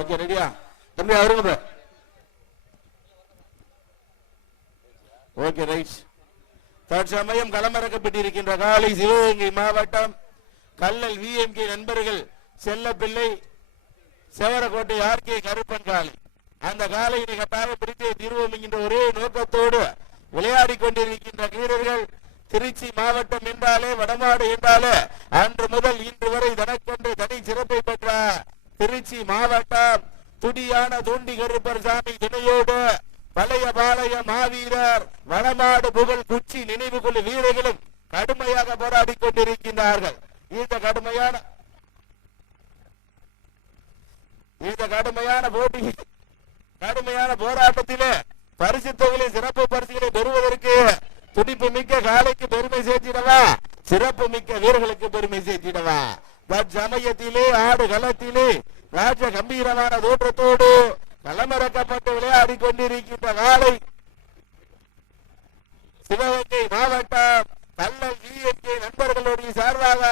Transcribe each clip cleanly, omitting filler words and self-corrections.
Okay ரெடியா தம்பி அவருங்க. Okay right. தற்சமயம் களமிறக்கப்பட்டிருக்கின்ற காலை சிவகங்கை மாவட்டம் கல்லல் விஎம்கே நண்பர்கள் செல்லப்பிள்ளை செவரக்கோட்டை ஆர்கே கருப்பன் காலை. அந்த காலையினை கட்டாக பிடித்தே தீர்வோம் என்கின்ற ஒரே நோக்கத்தோடு விளையாடி கொண்டிருக்கின்ற வீரர்கள் திருச்சி மாவட்டம் என்றாலே வடமாடு என்றாலே அன்று முதல் இன்று வரை தனக்கென்று தனி சிறப்பை பெற்ற திருச்சி மாவட்டம் துடியான தூண்டி கருப்பர் சாமி துணையோடு பழைய பாளைய மாவீரர் வடமாடு புகழ் குச்சி நினைவு கொள்ளு வீரர்களும் கடுமையாக போராடி கொண்டிருக்கின்றார்கள். இந்த கடுமையான போட்டி கடுமையான போராட்டத்திலே பரிசு தொகையிலே சிறப்பு பரிசுகளை பெறுவதற்கு துடிப்பு மிக்க காலைக்கு பெருமை சேர்த்திடவா, சிறப்பு மிக்க வீரர்களுக்கு பெருமை சேர்த்திடவா. தற்சமயத்திலே ஆடு களத்திலே ராஜ கம்பீரமான தோற்றத்தோடு களமிறக்கப்பட்டு விளையாடி கொண்டிருக்கின்ற காலை சிவகங்கை மாவட்டம் கல்லல் விஎம்கே நண்பர்களுடைய சார்பாக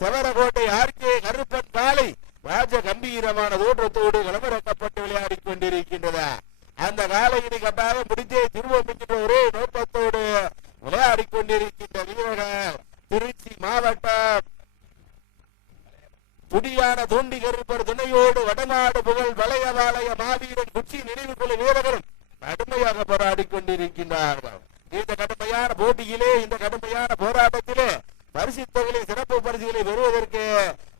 செவரக்கோட்டை ஆர்கே கருப்பன் காலை ராஜ கம்பீரமான தோற்றத்தோடு களமிறக்கப்பட்டு விளையாடி கொண்டிருக்கின்றது. அந்த காலையினை கட்டாக முடித்தே திருவோம் என்கின்ற ஒரே நோக்கத்தோடு விளையாடி கொண்டிருக்கின்ற வீரர்கள் திருச்சி மாவட்டம் துடியான தோண்டி கருப்பர் துணையோடு வடமாடு புகழ் வளைய மாவீரன் குச்சி நினைவு கொள்ள வீரர்களும் கடுமையாக போராடி கொண்டிருக்கின்றார்கள். இந்த கடுமையான போட்டியிலே இந்த கடுமையான போராட்டத்திலே பரிசு தொகையிலே சிறப்பு பரிசுகளை பெறுவதற்கு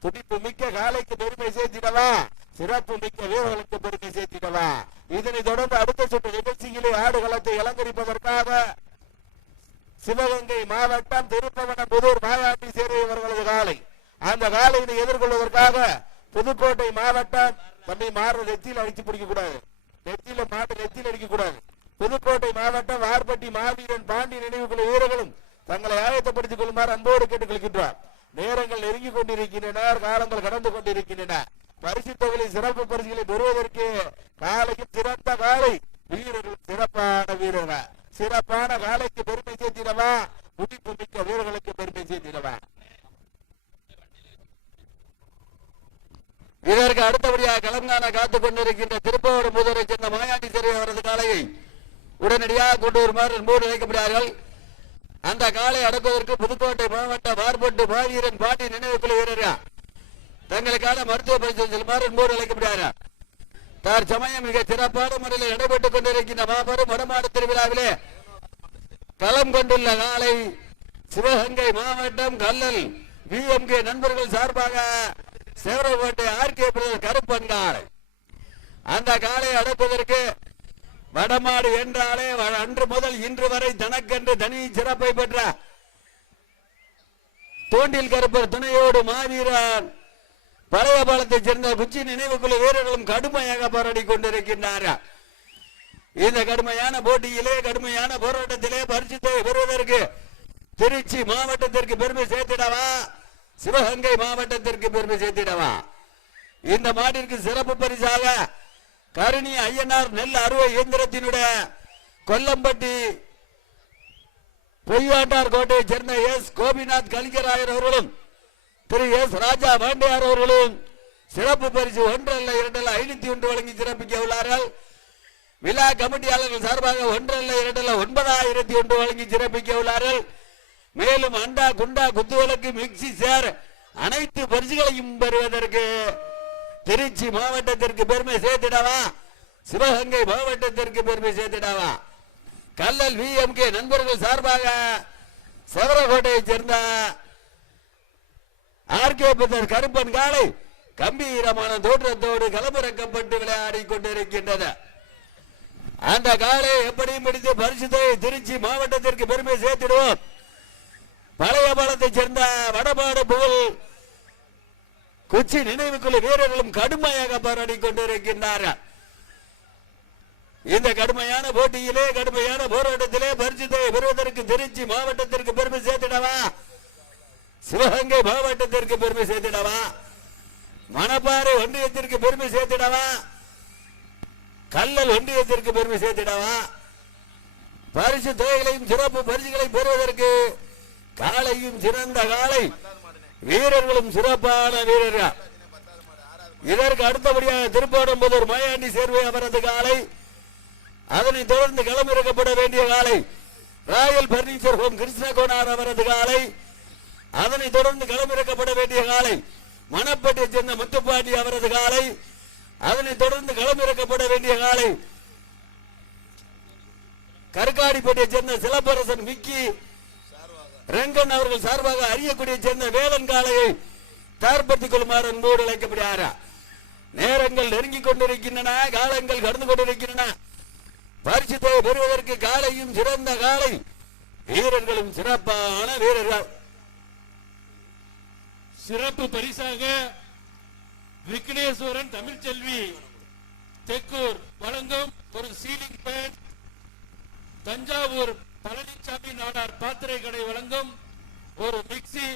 துடிப்பு மிக்க காலைக்கு பெருமை சேர்த்திடவா, சிறப்பு மிக்க வீரர்களுக்கு பெருமை சேர்த்திடவா. இதனை தொடர்ந்து அடுத்த சுற்று நிகழ்ச்சியிலே ஆடுகளத்தை அலங்கரிப்பதற்காக சிவகங்கை மாவட்டம் திருப்பவனம் புதூர் மாயாண்டி சேரையவர்களது காலை. அந்த காலையினை எதிர்கொள்வதற்காக புதுக்கோட்டை மாவட்டம் தம்பி மாறு நெத்தியில் அடிச்சு பிடிக்க கூடாது, நெத்தியில மாட்டு நெத்தியில் அடிக்க கூடாது. புதுக்கோட்டை மாவட்டம் வார்பட்டி மாவீரன் பாண்டி நினைவுக்குள்ள வீரர்களும் தங்களை ஆயத்தப்படுத்திக் கொள்ளுமாறு அன்போடு கேட்டுக் கொள்கின்றார். நேரங்கள் நெருங்கி கொண்டிருக்கின்றன, காலங்கள் கடந்து கொண்டிருக்கின்றன. பரிசு தொகையை சிறப்பு பரிசுகளை பெறுவதற்கு காலையும் சிறந்த காலை வீரர்கள் சிறப்பான வீரர்கள் சிறப்பான காலைக்கு பெருமை சேர்த்திடவா, துடிப்பு மிக்க வீரர்களுக்கு பெருமை சேர்த்திடவா. இதற்கு அடுத்தபடியாக களங்கான காத்துக் கொண்டிருக்கின்ற திருப்பவரம் முதலை சேர்ந்த மாயாண்டி சிறை அவரது காலையை உடனடியாக கொண்டு வருமாறு அன்போடு அழைக்கப்படுகிறார்கள். அந்த காலை அடக்குவதற்கு புதுக்கோட்டை மாவட்ட வார்பட்டு மாவீரன் பாண்டி நினைவுக்குள்ள வீரர்கள் தங்களுக்கான மருத்துவ பரிசோதனை செல்லுமாறு அன்போடு அழைக்கப்படுகிறார். தற்சமயம் மிக சிறப்பான முறையில் நடைபெற்றுக் கொண்டிருக்கின்ற மாபெரும் வடமாடு திருவிழாவிலே களம் கொண்டுள்ள காலை சிவகங்கை மாவட்டம் கல்லல் விஎம்கே நண்பர்கள் சார்பாக சேவரக்கோட்டை ஆர்கே கருப்பன் காலை. அந்த காலை அடக்குவதற்கு வடமாடு என்றாலே அன்று முதல் இன்று வரை தனக்கென்று தனி சிறப்பை பெற்ற தோண்டில் கருப்பர் துணையோடு மாவீரன் பழைய பாலத்தைச் சேர்ந்த குச்சி நினைவுக்குள்ள வீரர்களும் கடுமையாக போராடி கொண்டிருக்கின்றார்கள். இந்த கடுமையான போட்டியிலே கடுமையான போராட்டத்திலே பரிசுத்தை பெறுவதற்கு திருச்சி மாவட்டத்திற்கு பெருமை சேர்த்திடவா, சிவகங்கை மாவட்டத்திற்கு பெருமை சேர்த்திடவா. இந்த மாட்டிற்கு சிறப்பு பரிசாக கருணி ஐயனார் நெல் அறுவை இயந்திரத்தினுடைய கொல்லம்பட்டி பொய்யாண்டார் கோட்டையை சேர்ந்த எஸ் கோபிநாத் கலிங்கராயர் அவர்களும் திரு எஸ் ராஜா பாண்டியார் அவர்களும் சிறப்பு பரிசு 1 அல்ல 2 அல்ல 501 வழங்கி சிறப்பிக்க உள்ளார்கள். விழா கமிட்டியாளர்கள் சார்பாக 1 அல்ல 2 அல்ல 9001 வழங்கி சிறப்பிக்க உள்ளார்கள். மேலும் அண்டா குண்டா குத்துவிளக்கு மிக்சி சேர் அனைத்து பரிசுகளையும் பெறுவதற்கு திருச்சி மாவட்டத்திற்கு பெருமை சேர்த்திடவா, சிவகங்கை மாவட்டத்திற்கு பெருமை சேர்த்திடவா. கல்லல் விஎம்கே நண்பர்கள் சார்பாக செவரக்கோட்டையை சேர்ந்த ஆர்கே கருப்பன் காலை கம்பீரமான தோற்றத்தோடு களமிறக்கப்பட்டு விளையாடி கொண்டிருக்கின்றது. அந்த காலை எப்படியும் பிடித்து பரிசுத்தை திருச்சி மாவட்டத்திற்கு பெருமை சேர்த்திடுவோம். பழைய பாலத்தைச் சேர்ந்த வடமாடு புகழ் குச்சி நினைவுக்குள்ள வீரர்களும் கடுமையாக போராடி கொண்டிருக்கின்றார்கள். இந்த கடுமையான போட்டியிலே கடுமையான போராட்டத்திலே பரிசுத்தை பெறுவதற்கு திருச்சி மாவட்டத்திற்கு பெருமை சேர்த்திடவா, சிவகங்கை மாவட்டத்திற்கு பெருமை சேர்த்திடவா, மணப்பாறை ஒன்றியத்திற்கு பெருமை சேர்த்திடவா, கல்லல் ஒன்றியத்திற்கு பெருமை சேர்த்திடவா. பரிசு தொகைகளையும் சிறப்பு பரிசுகளை பெறுவதற்கு காலையும் சிறந்த காலை வீரர்களும் சிறப்பான வீரர்கள் இதற்கு அடுத்தபடியாக திருப்போணம்புதூர் மாயாண்டி சேர்வை அவரது காலை, அதனைத் தொடர்ந்து களமிறக்கப்பட வேண்டிய காலை ராயல் பர்னிச்சர் ஹோம் கிருஷ்ணகோனார் அவரது காலை, அதனைத் தொடர்ந்து களமிறக்கப்பட வேண்டிய காலை மணப்பட்டியை சேர்ந்த முத்துப்பாண்டி அவரது காலை, அதனைத் தொடர்ந்து களமிறக்கப்பட வேண்டிய காலை கருக்காடிப்பட்டியை சேர்ந்த சிலப்பரசன் விக்கி ரங்கன் அவர்கள் சார்பாக அறியக்கூடிய சேர்ந்த வேலன் காலையை தயார்படுத்திக் கொள்ளுமாறு அன்போடு அழைக்கப்படுகிறார். நேரங்கள் நெருங்கிக் கொண்டிருக்கின்றன, காலங்கள் கடந்து கொண்டிருக்கின்றன. பரிசுத்தை பெறுவதற்கு காலையும் சிறந்த காலை, வீரர்களும் சிறப்பான வீரர்கள். சிறப்பு பரிசாக விக்னேஸ்வரன் தமிழ்ச்செல்வி தெக்கூர் வழங்கும் ஒரு சீலிங் பேன், தஞ்சாவூர் பழனிசாமி நாடார் பாத்திரை கடை வழங்கும் ஒரு மிக்சி,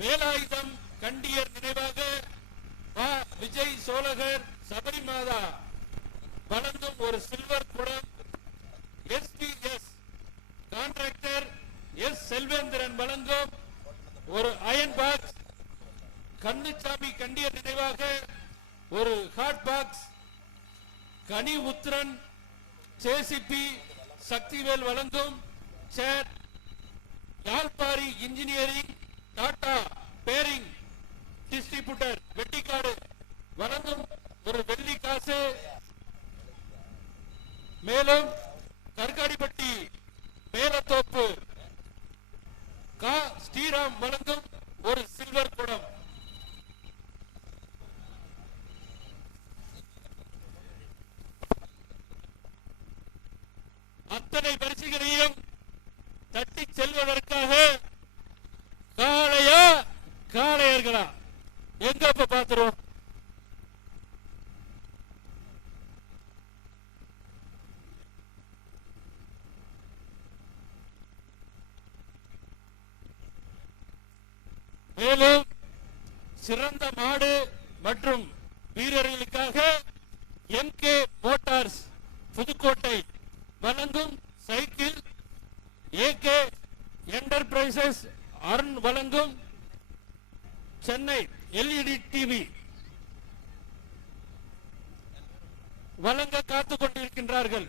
வேலாயுதம் கண்டியர் நினைவாக விஜய் சோழகர் சபரிமாதா வழங்கும் ஒரு சில்வர் குடம், எஸ்பிஎஸ் கான்ட்ராக்டர் எஸ் செல்வேந்திரன் வழங்கும் ஒரு அயன் பாக்ஸ், கண்ணுச்சாமி கண்டியர் நினைவாக ஒரு ஹாட் பாக்ஸ், கனி உத்ரன் ஜேசிபி சக்திவேல் வழங்கும் சேர், Yazhpari engineering Tata bearing distributor Vettikadu வழங்கும் ஒரு வெள்ளி காசு, மேலும் கற்காடிப்பட்டி மேலத்தோப்பு கா ஸ்ரீராம் வழங்கும் ஒரு சில்வர் குடம். அத்தனை பரிசுகளையும் தட்டி செல்வதற்காக காளையா காளையர்களா எங்க பாத்துருவோம். மேலும் சிறந்த மாடு மற்றும் வீரர்களுக்காக MK மோட்டார்ஸ் புதுக்கோட்டை வழங்கும் சைக்கிள், AK என்டர்பிரைசஸ் அருண் வழங்கும் சென்னை LED டிவி வழங்க காத்துக் கொண்டிருக்கின்றார்கள்.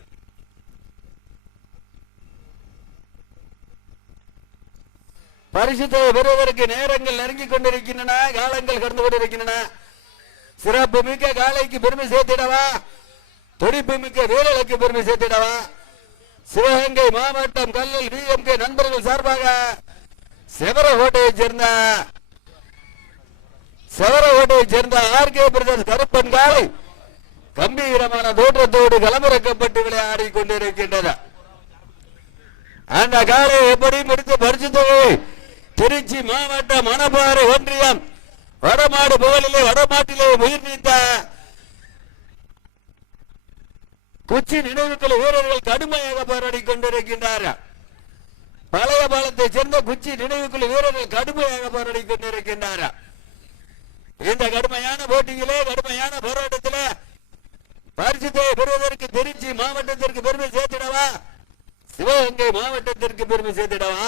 பரிசுத்தை பெறுவதற்கு நேரங்கள் நெருங்கிக் கொண்டிருக்கின்றன, காலங்கள் கடந்து கொண்டிருக்கின்றன. சிறப்பு மிக்க காலைக்கு பெருமை சேர்த்திடவா, துடிப்பு மிக்க வீரர்களுக்கு பெருமை சேர்த்திடவா, சிவகங்கை மாவட்டம் கல்லல் VMK நண்பர்கள் சார்பாக செவரகோட்டையைச் சேர்ந்த RK பிரதர்ஸ் கருப்பன் காலை கம்பீரமான தோற்றத்தோடு களமிறக்கப்பட்டு விளையாடி கொண்டிருக்கின்றன. அந்த காலை எப்படி முடித்து பரிசுத்தொகை திருச்சி மாவட்டம் மணப்பாறை ஒன்றியம் வடமாடு புகழிலே வடமாட்டிலே உயிர் நீத்த குச்சி நினைவுக்குழு வீரர்கள் கடுமையாக போராடி கொண்டிருக்கின்றார்கள். பழைய பாலத்தை சேர்ந்த குச்சி நினைவுக்குழு வீரர்கள் கடுமையாக போராடி கொண்டிருக்கின்றார்கள். இந்த கடுமையான போட்டியிலே கடுமையான போராட்டத்திலே பரிசுத்தை பெறுவதற்கு திருச்சி மாவட்டத்திற்கு பெருமை சேர்த்திடவா, சிவகங்கை மாவட்டத்திற்கு பெருமை சேர்த்திடவா,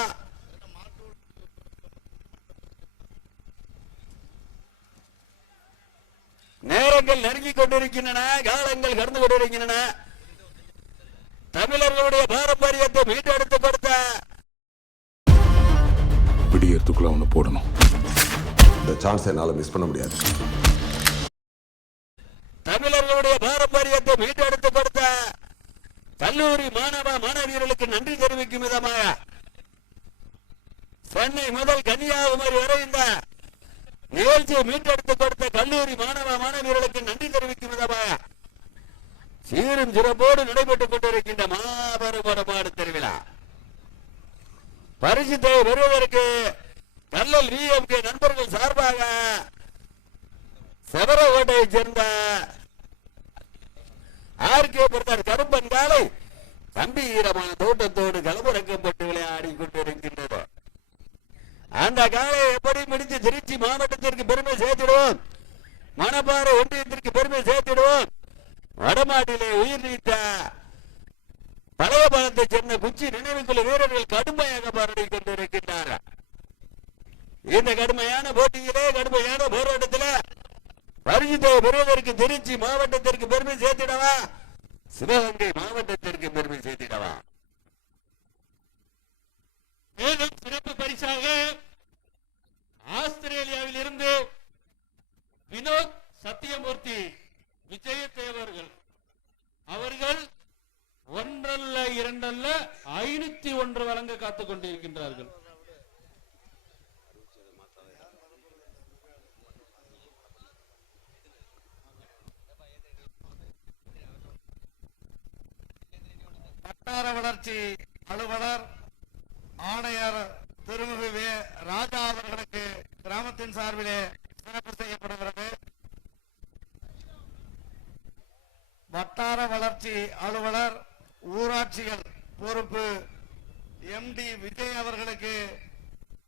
நேரங்கள் நெருங்கிக் கொண்டிருக்கின்றன, காலங்கள் கடந்து கொண்டிருக்கின்றன. தமிழர்களுடைய பாரம்பரியத்தை மீட்டெடுத்து கொடுத்த விடியறதுக்குள்ள ஒண்ணு போடணும். இந்த சான்ஸ் என்னால மிஸ் பண்ண முடியாது. தமிழர்களுடைய பாரம்பரியத்தை மீட்டெடுத்து கொடுத்த கல்லூரி மாணவியர்களுக்கு நன்றி தெரிவிக்கும் விதமாக சென்னை முதல் கன்னியாகுமரி வரை இந்த நிகழ்ச்சியை மீட்டெடுத்து கொடுத்த கல்லூரி மாணவியர்களுக்கு நன்றி தெரிவிக்கும் விதமாக சீரும் சிறப்போடு நடைபெற்றுக் கொண்டிருக்கின்ற மாபெரும் வடமாடு திருவிழா பரிசுத்தை பெறுவதற்கு கல்லல் VMK நண்பர்கள் சார்பாக செவரகோட்டையைச் சேர்ந்த RK பிரதர்ஸ் கருப்பன் காலை கம்பீரமான தோட்டத்தோடு களமிறக்கப்பட்டு விளையாடி கொண்டிருக்கின்றது. அந்த காலை எப்படி முடித்து திருச்சி மாவட்டத்திற்கு பெருமை சேர்த்திடுவோம், மணப்பாறை ஒன்றியத்திற்கு பெருமை சேர்த்திடுவோம். வடமாட்டிலே உயிர் நீத்த பழைய பாலத்தை சேர்ந்த குச்சி நினைவுக்குள்ள வீரர்கள் கடுமையாக போராடி கொண்டிருக்கின்றார்கள். இந்த கடுமையான போட்டியிலே கடுமையான போராட்டத்தில் பரிசுத்தை பெறுவதற்கு திருச்சி மாவட்டத்திற்கு பெருமை சேர்த்திடவா, சிவகங்கை மாவட்டத்திற்கு பெருமை சேர்த்திடவா? மேலும் சிறப்பு பரிசாக ஆஸ்திரேலியாவில் இருந்து வினோத் சத்தியமூர்த்தி விஜயதேவர்கள் அவர்கள் 1 அல்ல 2 அல்ல 501 வழங்க காத்துக் கொண்டிருக்கின்றார்கள். வட்டார வளர்ச்சி அலுவலர் ஆணையர் திருமிகு ராஜா அவர்களுக்கு கிராமத்தின் சார்பிலே சிறப்பு செய்யப்படுகிறது. வட்டார வளர்ச்சி அலுவலர் ஊராட்சிகள் பொறுப்பு MD விஜய் அவர்களுக்கு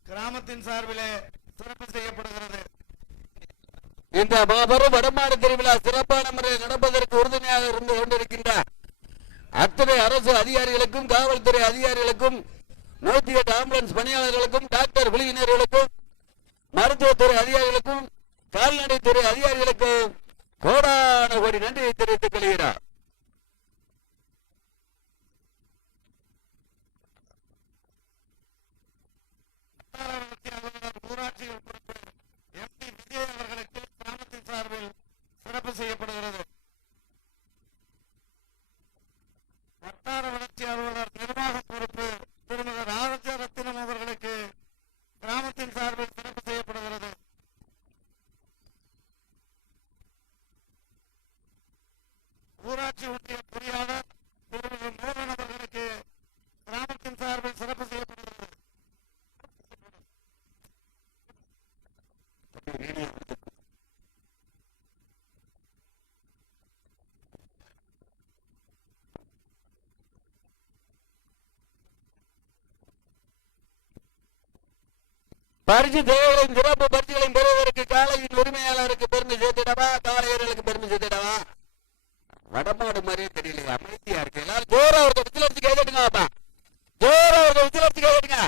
கிராமத்தின் சார்பிலே சிறப்பு செய்யப்படுகிறது. இந்த மாபெரும் வடமாடு திருவிழா சிறப்பான முறையில் நடப்பதற்கு உறுதுணையாக இருந்து கொண்டிருக்கின்ற அத்தனை அரசு அதிகாரிகளுக்கும் காவல்துறை அதிகாரிகளுக்கும் 108 ஆம்புலன்ஸ் பணியாளர்களுக்கும் டாக்டர் விழியினர்களுக்கும் மருத்துவத்துறை அதிகாரிகளுக்கும் கால்நடைத்துறை அதிகாரிகளுக்கும் கோடான கோடி நன்றியை தெரிவித்துக் கொள்கிறார். ஊராட்சிகள் பொறுப்பு MD விஜய் அவர்களுக்கு கிராமத்தின் சார்பில் சிறப்பு செய்யப்படுகிறது. வட்டார வளர்ச்சி அலுவலர் நிர்வாக பொறுப்பு திருமதி ராஜரத்தினம் அவர்களுக்கு கிராமத்தின் சார்பில் சிறப்பு செய்யப்படுகிறது. ஊராட்சி ஒன்றிய பொறியாளர் திருமதி மோகன் அவர்களுக்கு கிராமத்தின் சார்பில் சிறப்பு செய்யப்படுகிறது. பரிசு தேவைகளையும் சிறப்பு பரிசுகளையும் பெறுவதற்கு காலையின் உரிமையாளருக்கு பெருமை சேர்த்திடவா, காலையர்களுக்கு பெருமை சேர்த்திடவா? வடமாடு மாதிரியே தெரியலையா, அமைதியா இருக்கு. எல்லாரும் ஜோரா ஒரு விசிலடிச்சு கேட்டுங்க, ஜோரா ஒரு விசிலடிச்சு கேட்டுங்க.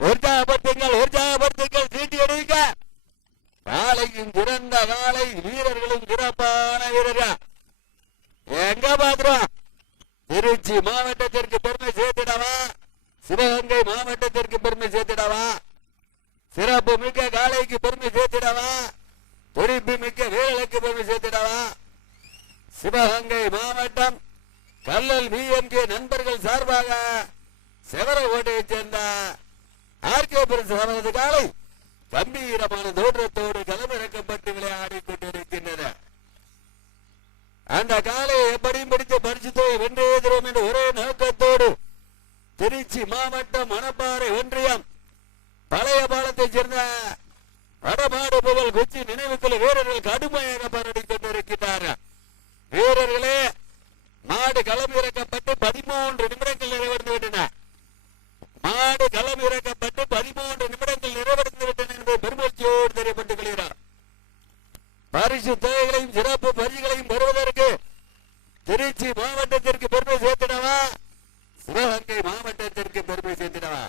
உற்சாகப்படுத்துங்கள், சீட்டி எடுங்க. காலையும் சிறந்த காலை, வீரர்களும் சிறப்பான வீரர்கள். எங்க பாக்குறோம்? திருச்சி மாவட்டத்திற்கு பெருமை சேர்த்திடவா, சிவகங்கை மாவட்டத்திற்கு பெருமை சேர்த்திடவா? சிறப்பு மிக்க காலைக்கு பெருமை சேர்த்திடவா, துடிப்பு மிக்க வீரர்களுக்கு பெருமை சேர்த்திடவா? சிவகங்கை மாவட்டம் கல்லல் VMK நண்பர்கள் சார்பாக செவரகோட்டையைச் சேர்ந்த RK பரிசு அவரது காலை கம்பீரமான தோற்றத்தோடு களமிறக்கப்பட்டு விளையாடி கொண்டிருக்கின்றன. அந்த காலையை எப்படியும் பிடித்து பரிசுத்தை வென்றே தரும் என்ற ஒரே நோக்கத்தோடு திருச்சி மாவட்டம் மணப்பாறை ஒன்றியம் பழைய பாலத்தைச் சேர்ந்த வடமாடு புகழ் கொச்சி நினைவுக்குள்ள வீரர்கள் கடுமையாக போராடி கொண்டிருக்கிறார்கள். வீரர்களே, மாடு களம் இறக்கப்பட்டு 13 நிமிடங்கள் நிறைவடைந்து விட்டன. மாடு களம் இறக்கப்பட்டு 13 நிமிடங்கள் நிறைவடைந்து விட்டன என்பதை பெருமகிழ்ச்சியோடு தெரியப்பட்டுக் கொள்கிறார். பரிசு தொகைகளையும் சிறப்பு பரிசுகளையும் பெறுவதற்கு திருச்சி மாவட்டத்திற்கு பெருமை சேர்த்திடவா, சிவகங்கை மாவட்டத்திற்கு பெருமை சேர்த்திடவா?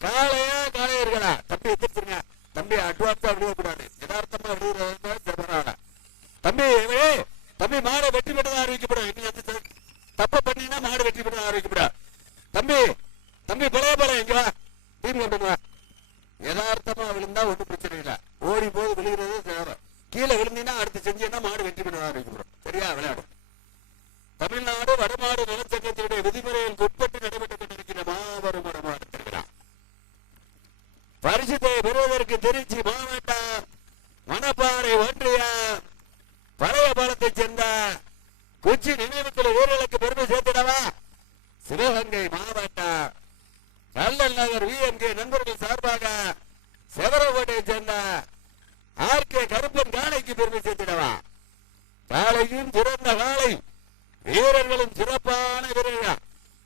காளையா காளையர்களா? தம்பி எதிர்த்துருங்க தம்பி, அட்வான்ஸா விடுவக்கூடாது, யதார்த்தமா விடுவதா? தம்பி தம்பி மாடு வெற்றி பெற்றதா அறிவிக்கப்படும். தப்ப பண்ணினா மாடு வெற்றி பெற்றதா அறிவிக்கப்படும். தம்பி தம்பி பழைய பழைய இங்க டீம் கொண்டு யதார்த்தமா விழுந்தா ஒன்றும் பிரச்சனை இல்லை, ஓடி போது விழுகிறது சேரும். கீழே விழுந்தீங்கன்னா அடுத்து செஞ்சீங்கன்னா மாடு வெற்றி பெற்றதா அறிவிக்கப்படும். சரியா? விளையாடும். தமிழ்நாடு வடமாடு நலச்சங்கத்தினுடைய விதிமுறைகளுக்கு உட்பட்டு நடைபெற்றுக் கொண்டிருக்கிற மாபெரும் வடமாடு திருவிழா பரிசுத்தை பெறுவதற்கு திருச்சி மாவட்டம் மணப்பாறை ஒன்றிய பழைய பாலத்தைச் சேர்ந்த கொச்சி நினைவுக்குள்ள வீரர்களுக்கு பெருமை சேர்த்திடவா, சிவகங்கை மாவட்டம் கல்லல் நகர் VMK நண்பர்கள் சார்பாக செவரகோட்டையைச் சேர்ந்த RK கருப்பன் காளைக்கு பெருமை சேர்த்திடவா? காளையும் சிறந்த காளை, வீரர்களும் சிறப்பான வீரர்கள்.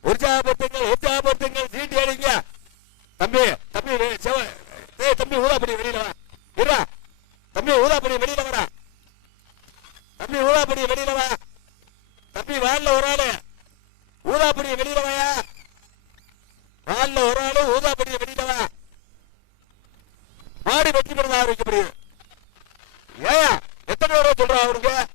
உற்சாகப்படுத்துங்கள், சீட்டி அடிங்க. தம்பி தம்பி தம்பி ஊதாப்படி வெளியில வா, தம்பி ஊதாப்படி வெளியில வரா, தம்பி ஊதாப்படி வெளியில வா, தம்பி வால்ல ஒரு ஆளு ஊதாப்படி வெளியில வாயா, வால்ல ஒரு ஆளு ஊதாப்படி வெளியில வா. மாடு வெற்றி பெறதா அறிவிக்கப்படுது. ஏன் எத்தனை தடவை சொல்றான் அவனுக்கு?